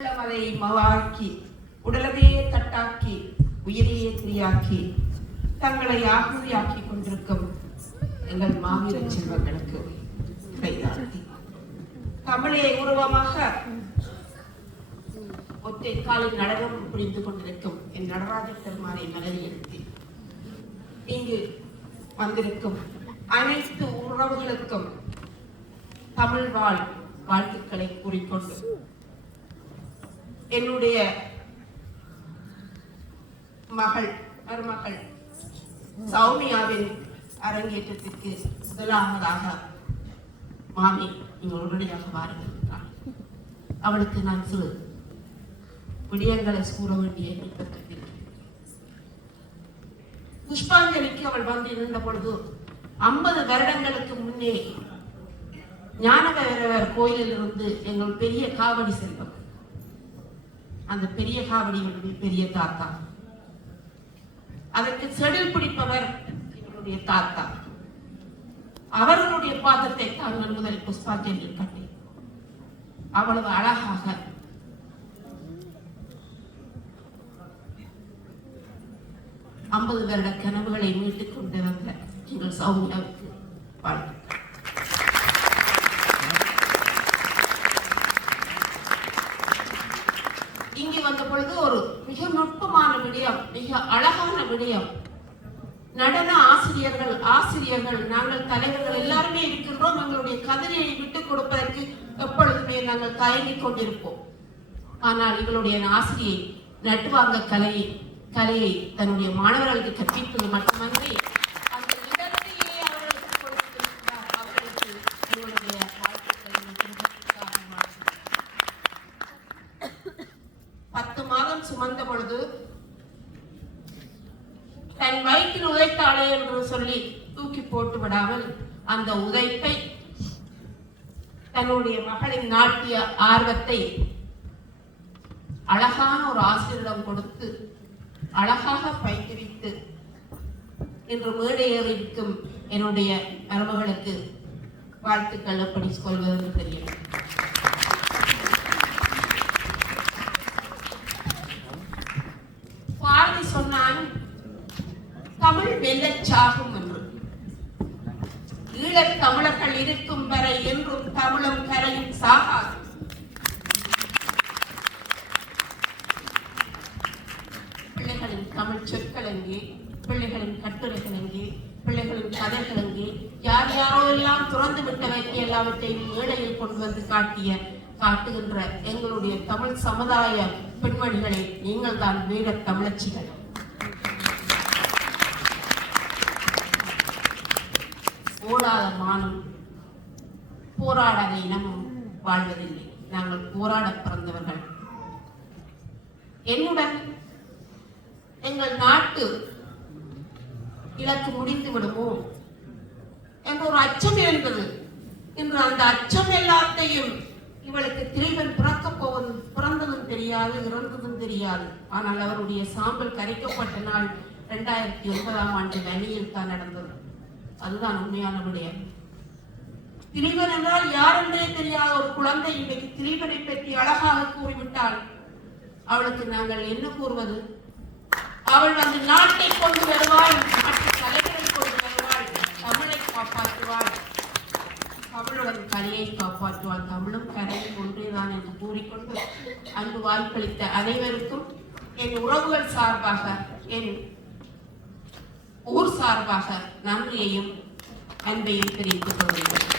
உள்ளமதை மவாக்கி உடலதையே தட்டாக்கி உயிரையே திரியாக்கி தங்களை ஆகுதியாக்கி கொண்டிருக்கும் எங்கள் மாவீர செல்வங்களுக்கு கைதாழ்த்தி தமிழை உருவமாக ஒற்றை காலில் நடனம் புரிந்து கொண்டிருக்கும் என் நடராஜ பெருமானை மனதில் இங்கு வந்திருக்கும் அனைத்து உறவுகளுக்கும் தமிழ் வாழ் வாழ்த்துக்களை கூறிக்கொண்டு என்னுடைய மகள் மருமகள் சௌமியாவின் அரங்கேற்றத்திற்கு முதலாவதாக மாமி நீங்கள் உடனடியாக வாருங்கள் அவளுக்கு நான் சிறு விடயங்களை கூற வேண்டிய நிர்பந்தத்தில் புஷ்பாஞ்சலிக்கு அவள் வந்து இருந்த பொழுது ஐம்பது வருடங்களுக்கு முன்னே ஞானவேரவர் கோயிலில் இருந்து எங்கள் பெரிய காவடி செல்வம் அந்த பெரிய காவடிகளுடைய பெரிய தாத்தா. அதற்கு செடில் பிடிப்பவர் இவருடைய தாத்தா. அவர்களுடைய பாதத்தை தாங்கள் முதல் புஷ்பாஞ்சலி கட்டி. அவ்வளவு அழகாக ஐம்பது வருட கனவுகளை மீட்டுக் கொண்டு வந்த எங்கள் சௌமியாவுக்கு வாழ்க்கை இங்கு வந்த பொழுது ஒரு மிக நுட்பமான விடயம் மிக அழகான விடயம். நடன ஆசிரியர்கள் ஆசிரியர்கள் நாங்கள் தலைவர்கள் எல்லாருமே இருக்கின்றோம். எங்களுடைய கதிரையை விட்டுக் கொடுப்பதற்கு எப்பொழுதுமே நாங்கள் தயங்கிக் கொண்டிருப்போம். ஆனால் இவளுடைய ஆசிரியை நட்டுவாங்க கலையை கலையை தன்னுடைய மாணவர்களுக்கு கற்பிப்பது மட்டுமன்றி அந்த இடத்தையே அவர்களுக்கு கொடுத்திருக்கிறார் அவர்களுக்கு எங்களுடைய வாழ்த்துக்களை மிகுந்த வாழ்த்துக்கள். பாரம் சுமந்த பொழுது தன் வயிற்றில் உதைத்தாளே என்று சொல்லி தூக்கி போட்டு விடாமல் அந்த உதைப்பை தன்னுடைய மகளின் நாட்டிய ஆர்வத்தை அழகான ஒரு ஆசிரியரிடம் கொடுத்து அழகாக பயிற்றுவித்து இன்று மேடையேறி என்னுடைய மருமகளுக்கு வாழ்த்துக்கள் எப்படி சொல்வதென்று தெரியும் பாரதி சொன்னான் தமிழ் வெள்ளச்சாகும் என்று. ஈழத் தமிழர்கள் இருக்கும் வரை என்றும் தமிழும் கரையும் சாகாது. பிள்ளைகளின் தமிழ் சொற்கள் எங்கே? பிள்ளைகளின் கட்டுரைகள் எங்கே? பிள்ளைகளின் கதைகள் எங்கே? யார் யாரோ எல்லாம் துறந்து விட்டவைக்கு எல்லாவற்றையும் மேடையில் கொண்டு வந்து காட்டிய காட்டுகின்ற எங்களுடைய தமிழ் சமுதாய பெண்மணிகளை நீங்கள் தான் வீர தமிழச்சிகள். ஓடாத மானம் போராடாத இனமும் வாழ்வதில்லை. நாங்கள் போராட பிறந்தவர்கள். என்னுடன் எங்கள் நாட்டு இலக்கு முடிந்து விடுமோ என்ற ஒரு அச்சம் இருந்தது இன்று அந்த அச்சம் எல்லாத்தையும் இவளுக்கு திரைவன் பிறக்கப் போவதும் பிறந்ததும் தெரியாது இறந்ததும் தெரியாது. ஆனால் அவருடைய சாம்பல் கரைக்கப்பட்ட நாள் இரண்டாயிரத்தி ஒன்பதாம் ஆண்டு வன்னியில் தான் நடந்தது. அதுதான் உண்மையான விடயம். திலீபன் என்றால் யார் என்றே தெரியாத ஒரு குழந்தை இன்றைக்கு திலீபனை பற்றி அழகாக கூறிவிட்டால் அவளுக்கு நாங்கள் என்ன கூறுவது? அவள் வந்து நாட்டை கொண்டு வருவாள் நாட்டு தலைவரை கொண்டு வருவாள் தமிழை காப்பாற்றுவாள். தமிழுடன் கரையை காப்பாற்றுவார் தமிழும் கரையும் ஒன்றேதான் என்று கூறிக்கொண்டு அங்கு வாய்ப்பளித்த அனைவருக்கும் என் உறவுகள் சார்பாக என் ஊர் சார்பாக நன்றியையும் அன்பையும் தெரிவித்துக் கொள்கிறேன்.